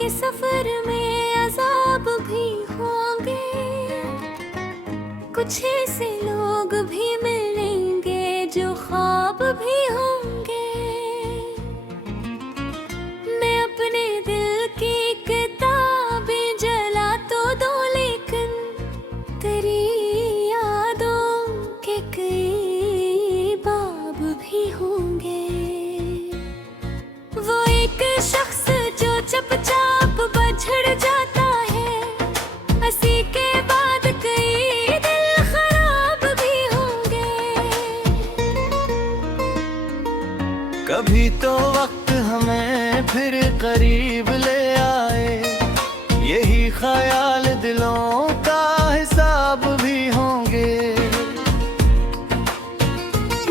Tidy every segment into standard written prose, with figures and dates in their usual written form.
के सफर में अजाब भी होंगे, कुछ ऐसे लोग भी मिलेंगे जो ख्वाब भी होंगे। मैं अपने दिल की किताबें जला तो दो, लेकिन तेरी यादों के कई बाब भी होंगे। वो एक शख्स जो चुपचाप बछड़ जाता है, हंसी के बाद कई दिल खराब भी होंगे। कभी तो वक्त हमें फिर करीब ले आए, यही ख्याल दिलों का हिसाब भी होंगे।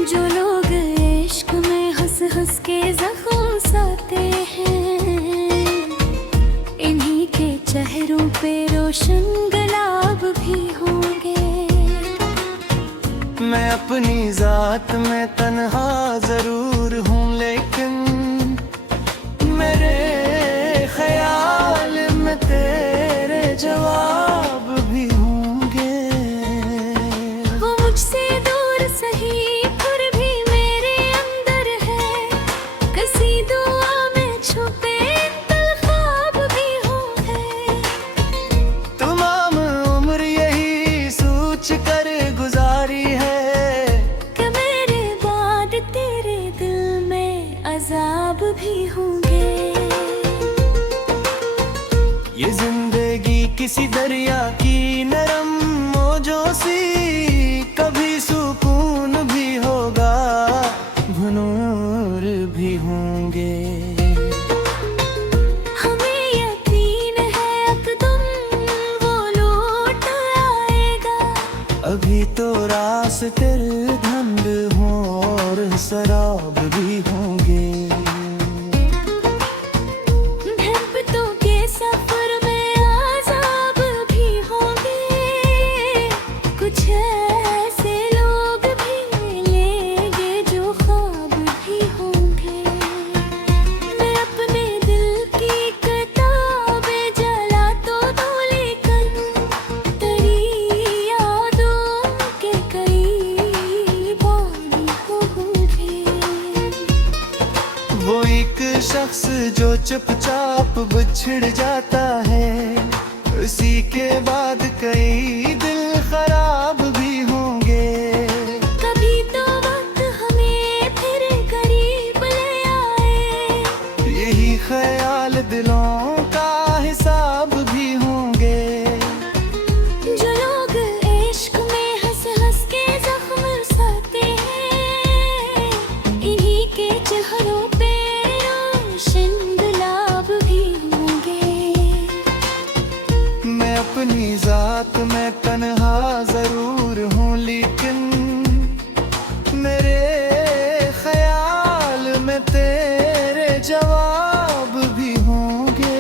जो लोग इश्क में हंस हंस के जख्म साते हैं, इन्हीं के चेहरों पे रोशन गुलाब भी होंगे। मैं अपनी जात में तन्हा जरूर हूँ, लेकिन मेरे ख्याल में तेरे जवाब भी होंगे। वो मुझसे दूर सही फिर भी मेरे अंदर है, किसी दुआ में छुपे ख्वाब भी होंगे। तमाम उम्र यही सोच कर गुजारी है कि मेरे बाद तेरे दिल में अजाब भी होंगे। ये जिंदगी किसी दरिया की नरम मौजों सी, कभी सुकून भी होगा, भनूर भी होंगे। हमें यकीन है एक दिन वो लौट आएगा। अभी तो रास्ते धंध हों और शराब भी होंगे। मोहब्बतों के सफर में अज़ाब भी होंगे, कुछ ऐसे लोग भी मिलेंगे जो ख्वाब भी होंगे। मैं अपने दिल की किताबें जला तो दूं, लेकिन तेरी यादों के कई बानी होंगे। वो एक शख्स जो चुपचाप बिछड़ जाता है, उसी के बाद कई दिल खराब भी होंगे। कभी तो वक्त हमें फिर करीब ले आए, यही ख्याल दिलों का हिसाब भी होंगे। जो लोग इश्क में हंस हंस के जख्म साते हैं, इन्हीं के चेहरों पे रोशन गुलाब भी होंगे। मैं अपनी जात में तन्हा जरूर हूँ, लेकिन मेरे ख्याल में तेरे जवाब भी होंगे।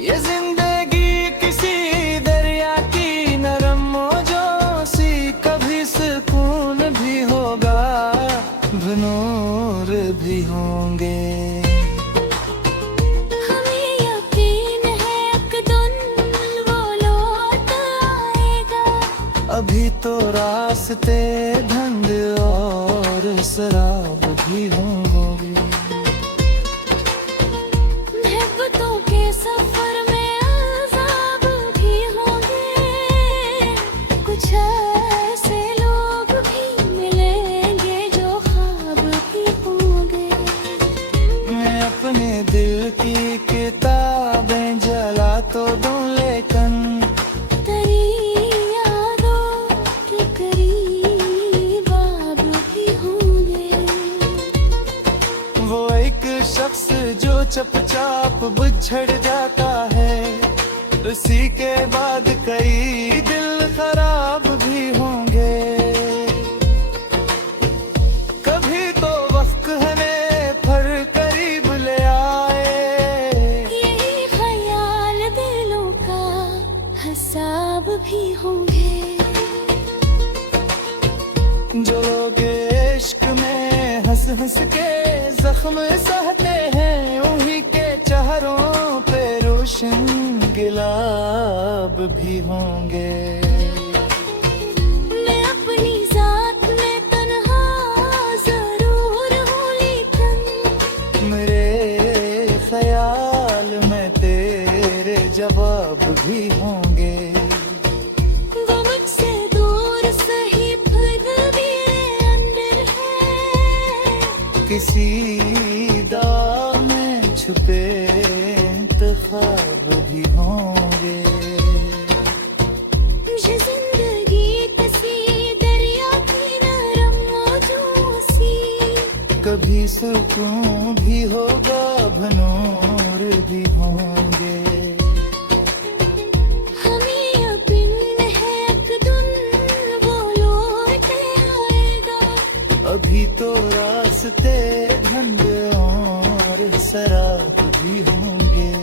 ये जिंदगी किसी दरिया की नरम मौजों सी, कभी सुकून भी होगा, भनूर भी होंगे। हमें यकीन है एक दिन वो लौट आएगा। अभी तो रास्ते धंध और शराब भी होंगे। मोहब्बतों के सफर में अज़ाब भी होंगे, कुछ ऐसे लोग भी मिलेंगे जो ख्वाब भी होंगे। मैं अपने दिल की किताबें जला तो दूं, लेकिन तेरी यादों के करीब बाब भी होंगे। वो एक शख्स जो चुपचाप बिछड़ जाता है, उसी के बाद कई दिल खराब भी होंगे। कभी तो वक्त हमें फिर करीब ले आए, यही ख्याल दिलों का हंस के जख्म सहते हैं, उन्हीं के चेहरों पे रोशन गुलाब भी होंगे। मैं अपनी जात में तन्हा जरूर हूँ, लेकिन मेरे ख्याल में तेरे जवाब भी होंगे। वो मुझसे दूर सही फिर भी अंदर है, किसी दाग में छुपे इंतखाब भी होंगे। ये जिंदगी किसी दरिया की नरम मौजों सी, कभी सुकून भी होगा, भनूर भी होंगे। हमें यकीन है एक दिन वो लौट आएगा। अभी तो रास्ते ढंढ और शराब भी होंगे।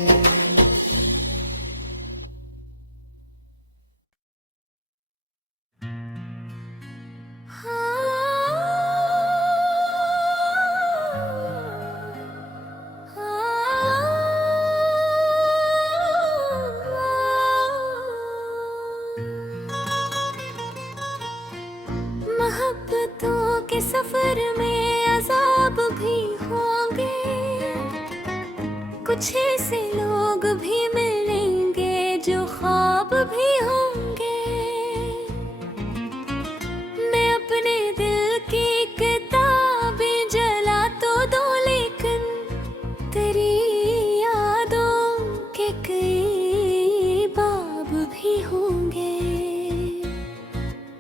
मोहब्बतों के सफर में अजाब भी होंगे, कुछ ऐसे लोग भी मिलेंगे जो ख्वाब भी होंगे। मैं अपने दिल की किताबें जला तो दो, लेकिन तेरी यादों के कई बाब भी होंगे।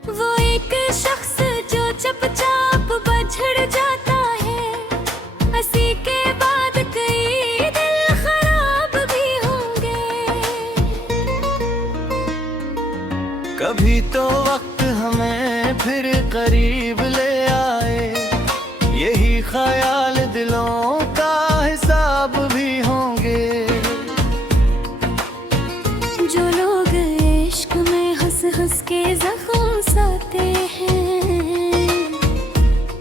वो एक शख्स जो चुपचाप बछड़ जाता है, हंसी के बाद कई दिल खराब भी होंगे। कभी तो वक्त हमें फिर करीब ले आए, यही ख्याल दिलों का हिसाब भी होंगे। जो लोग इश्क में हंस हंस के जख्म सहते हैं,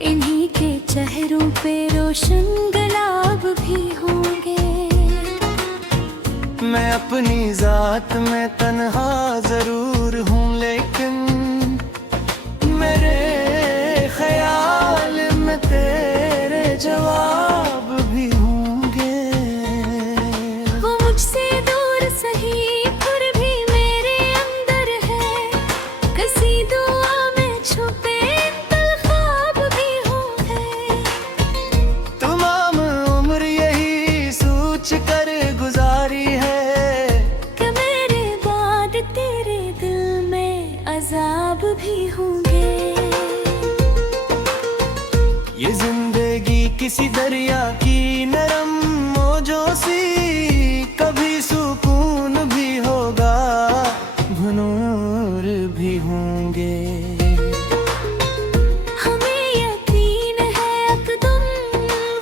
इन्हीं के चेहरों पे रोशन गुलाब भी होंगे। मैं अपनी जात में तन्हा जरूर हूँ, लेकिन मेरे ख्याल में तेरे जवाब भी होंगे। वो मुझसे दूर सही फिर भी मेरे अंदर है, किसी दुआ में छुपे ख्वाब भी होंगे। तमाम उम्र यही सोच कर गुजारी है कि मेरे बाद तेरे दिल में अजाब भी होंगे। ये जिंदगी किसी दरिया की नरम मौजों सी, कभी सुकून भी होगा, भनूर भी होंगे। हमें यकीन है एक दिन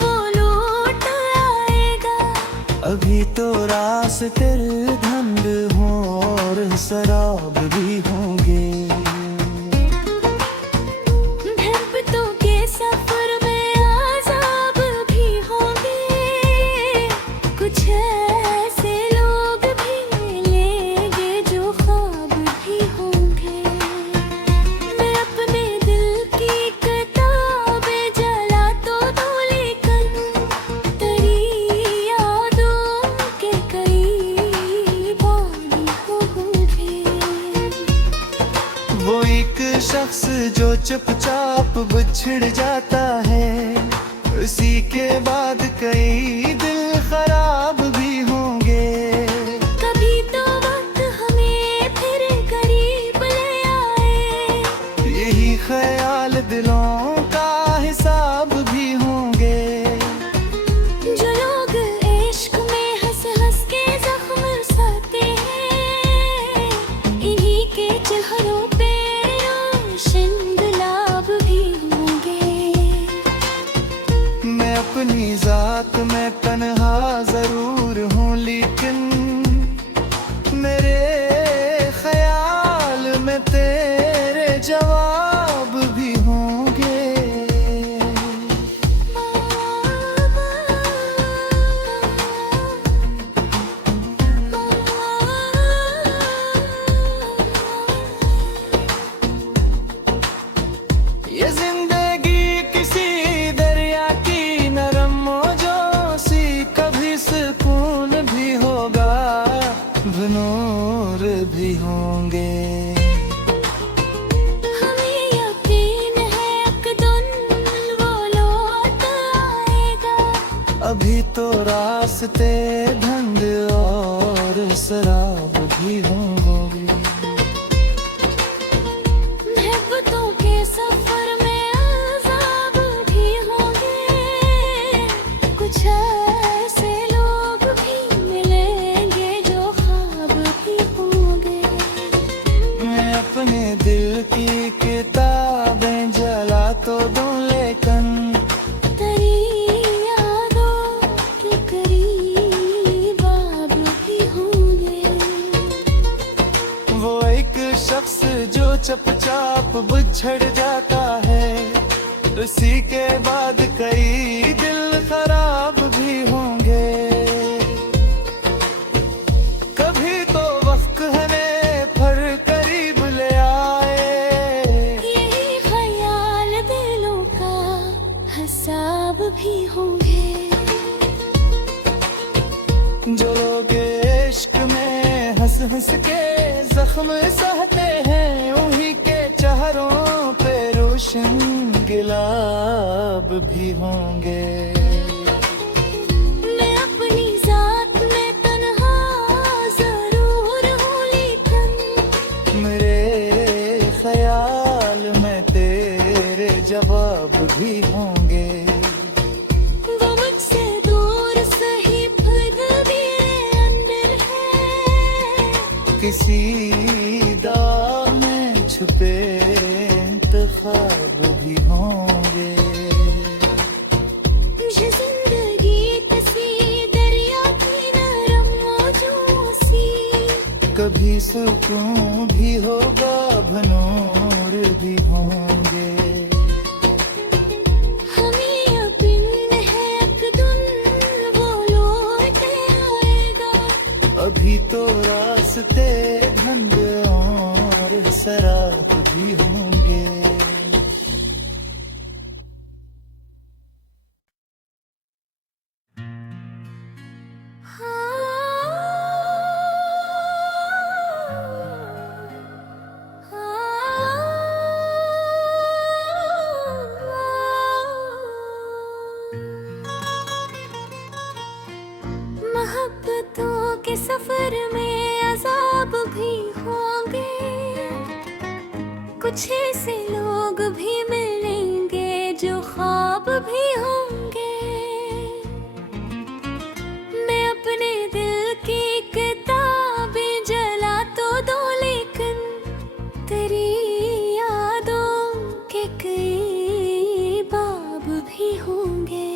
वो लौट आएगा। अभी तो रास्ते ढंढ और शराब भी होंगे। मोहब्बतों के सफर में अजाब भी होंगे, कुछ ऐसे लोग भी मिलेंगे जो ख्वाब भी होंगे। मैं अपने दिल की किताबें जला तो दूं, लेकिन तेरी यादों के कई बानी होंगे। वो एक शख्स जो चुपचाप बिछड़ जाता है, उसी के बाद कई दिल खराब भी होंगे। कभी तो वक्त हमें फिर करीब ले आए, यही ख्याल दिलों का हिसाब भी होंगे। जो लोग इश्क में हंस हंस के जख्म सहते हैं, इन्हीं के चेहरों पे रोशन गुलाब भी होंगे। मैं अपनी जात में तन्हा जरूर हूँ, लेकिन मेरे ख्याल में तेरे जवाब भी होंगे। रास्ते धुंध और शराब भी होंगे। मोहब्बतों के सफर में अज़ाब भी होंगे, कुछ ऐसे लोग भी मिलेंगे जो ख्वाब भी होंगे। मैं अपने दिल की किताबें जला तो दूं, लेकिन तेरी यादों के करीब आप भी होंगे। वो एक शख्स जो चुपचाप बिछड़ जाता है, उसी के बाद कई दिल खराब भी होंगे। कभी तो वक्त हमें फिर करीब ले आए, यही ख्याल दिलों का हिसाब भी होंगे। जो लोग इश्क में हंस हंस के जख्म सहते हैं, उन्हीं के चेहरों पे रोशन गुलाब भी होंगे। मैं अपनी जात में तन्हा जरूर हूँ, लेकिन मेरे ख्याल में तेरे जवाब भी होंगे। वो मुझसे दूर सही फिर भी अंदर है, किसी दाग में छुपे इंतखाब भी होंगे। ये जिंदगी किसी दरिया की नरम मौजों सी, कभी सुकून भी होगा, भनूर भी होंगे। हमें यकीन है एक दिन वो लौट आएगा। अभी तो रास्ते धुंध और शराब भी होंगे। मोहब्बतों के सफर में अज़ाब भी होंगे, कुछ ऐसे लोग भी मिलेंगे जो ख्वाब भी होंगे। मैं अपने दिल की किताबें जला तो दूं, लेकिन तेरी यादों के कई बाब भी होंगे।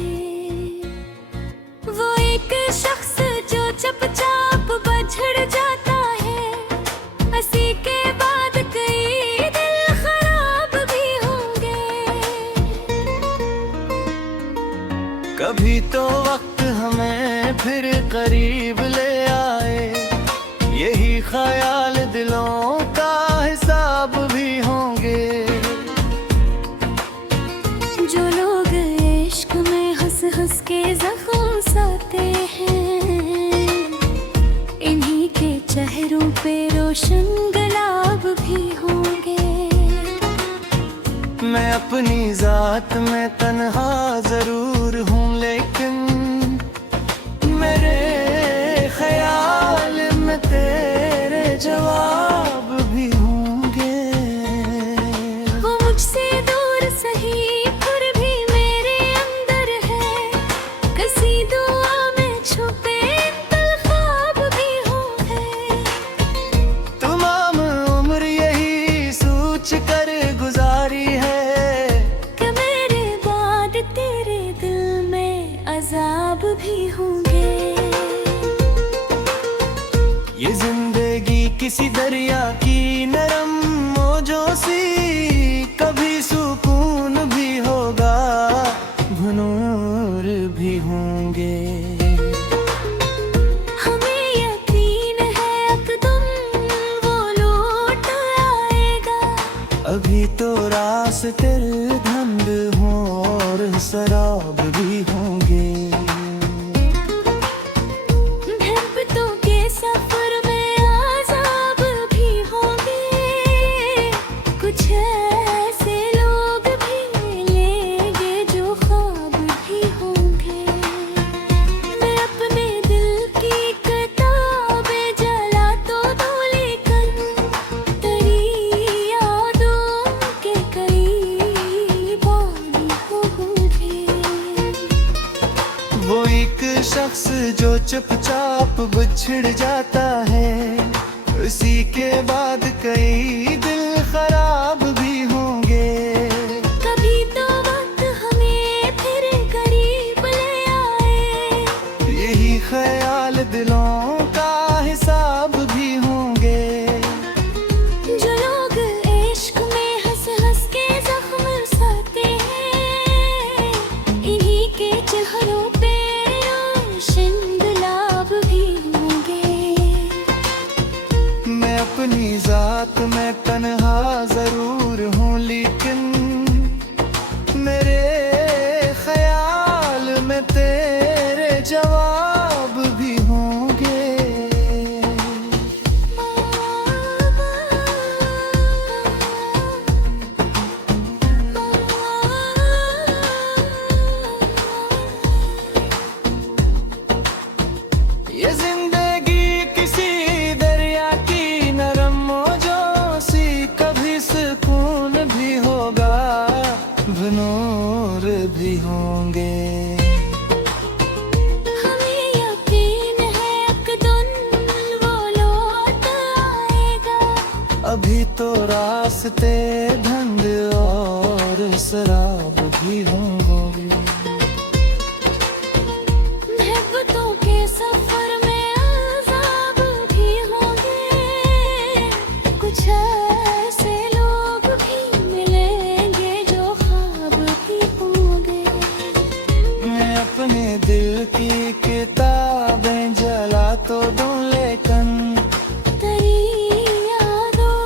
वो एक शख्स जो चुपचाप बिछड़ जाता है, उसी के बाद कई दिल खराब भी होंगे। कभी तो वक्त हमें फिर करीब ले आए, यही ख्याल दिलों का हिसाब भी होंगे। जो लोग इश्क में हंस हंस के जख्म सहते हैं, इन्हीं के चेहरों पे रोशन गुलाब भी होंगे। मैं अपनी जात में तन्हा जरूर हूँ, लेकिन मेरे ख्याल में तेरे जवाब भी होंगे। वो मुझसे दूर सही फिर भी मेरे अंदर है, किसी दुआ में छुपे ख्वाब भी होंगे। तमाम उम्र यही सोच कर गुजारी है, कि मेरे बाद तेरे दिल में अज़ाब भी होंगे। ये जिंदगी किसी दरिया की नरम मौजों सी, कभी सुकून भी होगा, भनूर भी होंगे। हमें यकीन है एक दिन वो लौट आएगा। अभी तो रास्ते धुंध और शराब भी होंगे। मोहब्बतों के सफर में अज़ाब भी होंगे, कुछ ऐसे लोग भी मिलेंगे जो ख्वाब भी होंगे। मैं एक शख्स जो चुपचाप बिछड़ जाता है, उसी के बाद कई दिल खराब भी होंगे। कभी तो वक्त हमें फिर करीब ले आए, यही ख्याल दिलों का हिसाब भी होंगे। जो लोग इश्क में हंस हंस के जख्म सहते हैं, इन्हीं के चेहरों पे रोशन गुलाब भी होंगे। मैं अपनी जात में तन्हा जरूर हूँ, लेकिन मेरे ख्याल में तेरे जवाब भी होंगे। ये जिंदगी किसी दरिया की नरम मौजों सी, कभी सुकून भी होगा, नूर भी होंगे। हमें यकीन है एक दिन वो लौट आएगा, अभी तो रास्ते धंध और शराब भी होंगे। मोहब्बतों के सफर में अज़ाब भी होंगे, कुछ ऐसे लोग भी मिलेंगे जो ख्वाब भी होंगे। मैं अपने दिल की किताबें जला तो दूं, लेकिन तेरी यादों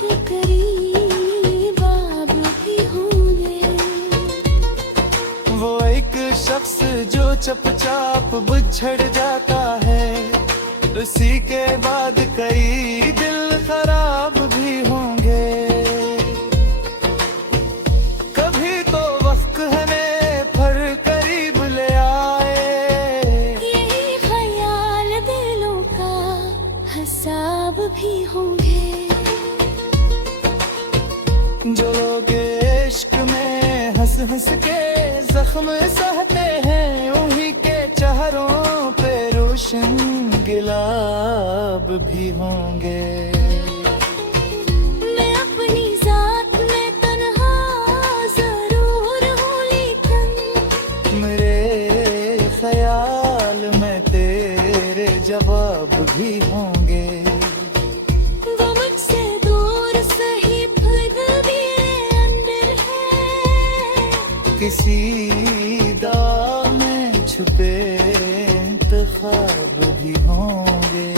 के करीब आप भी होंगे। वो एक शख्स जो चुपचाप बिछड़ जाता है, उसी के बाद कई दिल खराब भी होंगे। कभी तो वक्त हमें फिर करीब ले आए, यही ख्याल दिलों का हिसाब भी होंगे। जो लोग इश्क में हंस हंस के जख्म सहते हैं, उन्हीं के चेहरों पे रोशन गुलाब भी होंगे। मैं अपनी जात में तन्हा जरूर हूँ, लेकिन मेरे ख्याल में तेरे जवाब भी होंगे। वो मुझसे दूर सही फिर भी अंदर है, किसी दाग में छुपे ख्वाब भी होंगे।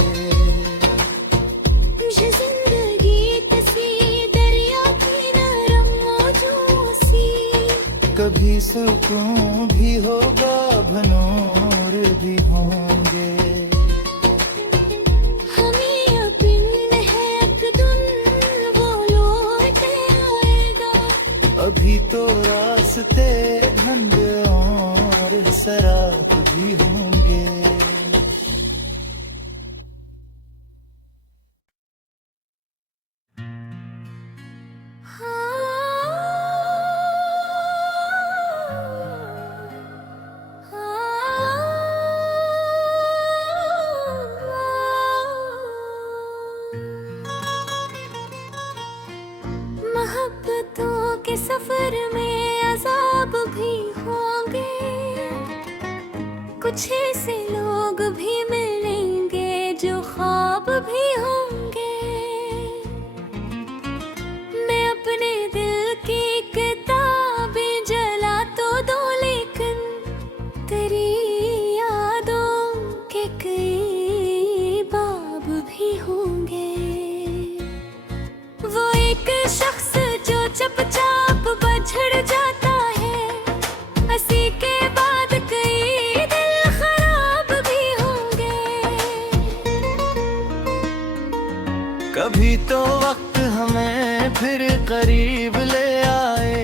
ये जिंदगी किसी दरिया की नरम मौजों सी, कभी सुकून भी होगा, भनूर भी होंगे। हमें यकीन है एक दिन वो लौट आएगा, अभी तो रास्ते धंध और शराब भी होंगे। मोहब्बतों के सफर में अज़ाब भी होंगे, कुछ ऐसे लोग भी मिलेंगे जो ख्वाब भी होंगे। मैं अपने दिल की किताबें जला तो दूं, लेकिन तेरी यादों के कई बाब भी होंगे। वो एक शख्स जो चुपचाप बिछड़ जाता है, उसी के बाद कई दिल खराब भी होंगे। कभी तो वक्त हमें फिर करीब ले आए,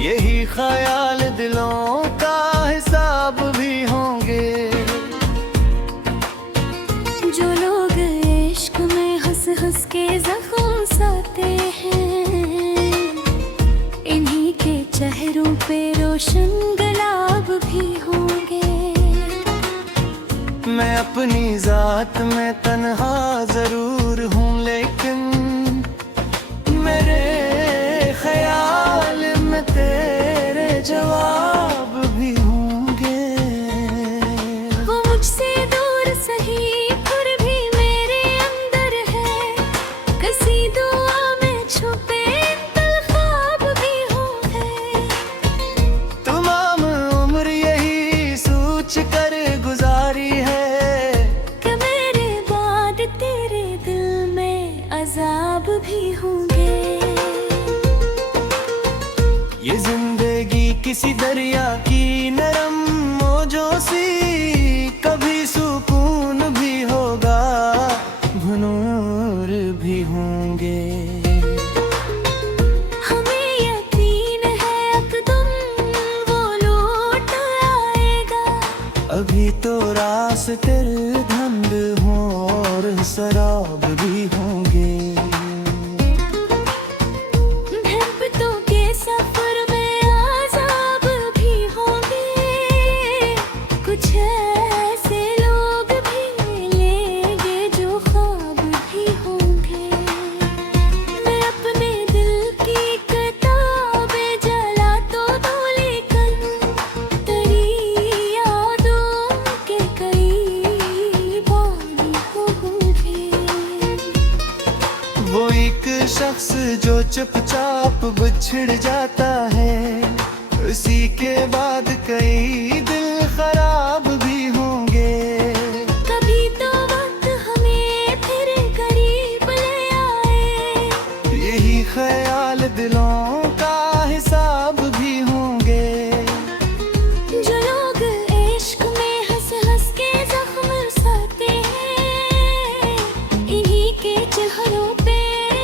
यही ख्याल दिलों का हिसाब भी होंगे। जो लोग इश्क में हंस हंस के जख्म सहते हैं, इन्हीं के चेहरों पे रोशन गुलाब भी होंगे। मैं अपनी जात में तन्हा जरूर हूँ, लेकिन मेरे ख्याल में तेरे जवाब भी होंगे। वो मुझसे दूर सही फिर भी मेरे अंदर है, कसी दुआ में छुपे तलख्वाब भी होंगे। तमाम उम्र यही सोच कर गुजारी है कि मेरे बाद तेरे दिल में अजाब भी होंगे। ये जिंदगी किसी दरिया की नरम मौजों सी, कभी सुकून भी होगा, भनूर भी होंगे। हमें यकीन है एकदम वो लौट आएगा। अभी तो रास्ते धंध हों और शराब भी होंगे। मोहब्बतों के सफर में आज़ाब भी होंगे, कुछ ऐसे लोग भी मिलेंगे जो ख्वाब भी होंगे। मैं अपने दिल की किताबें जला तो दूं, लेकिन तेरी यादों के कई बानी होंगे। वो एक शख्स जो चुपचाप बिछड़ जाता है, उसी के बाद कई दिल खराब भी होंगे। कभी तो वक्त हमें फिर करीब ले आए, यही ख्याल दिलों का हिसाब भी होंगे। जो लोग इश्क में हंस हंस के जख्म सहते हैं, इन्हीं के चेहरों पे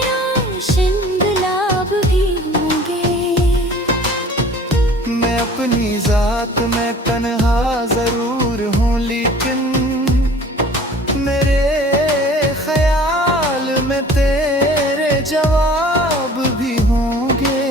रोशन गुलाब भी होंगे। मैं अपनी जात में तन्हा जरूर हूँ, लेकिन मेरे ख्याल में तेरे जवाब भी होंगे।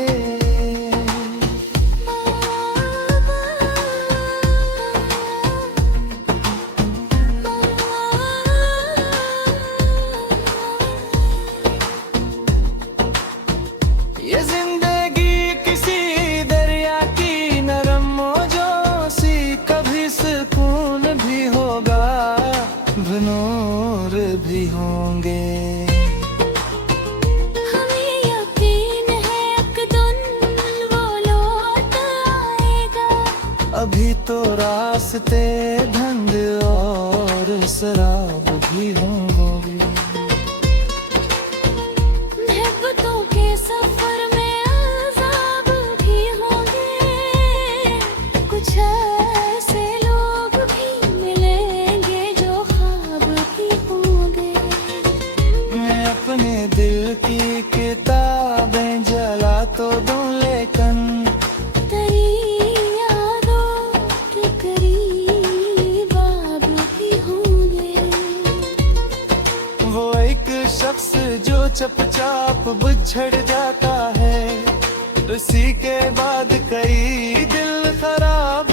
ये जिंदगी किसी दरिया की नरम मौजों सी, कभी सुकून भी होगा, भनूर भी होंगे। हमें यकीन है एकदम वो लौट आएगा। अभी तो रास्ते धंध और शराब भी होंगे। मोहब्बतों के सफर में अज़ाब भी होंगे, कुछ ऐसे लोग भी मिलेंगे जो ख्वाब भी होंगे। मैं अपने दिल की किताबें जला तो दूं, लेकिन तेरी यादों के करीब आप भी होंगे। वो एक शख्स जो चुपचाप बिछड़ जाता है, उसी के बाद कई दिल खराब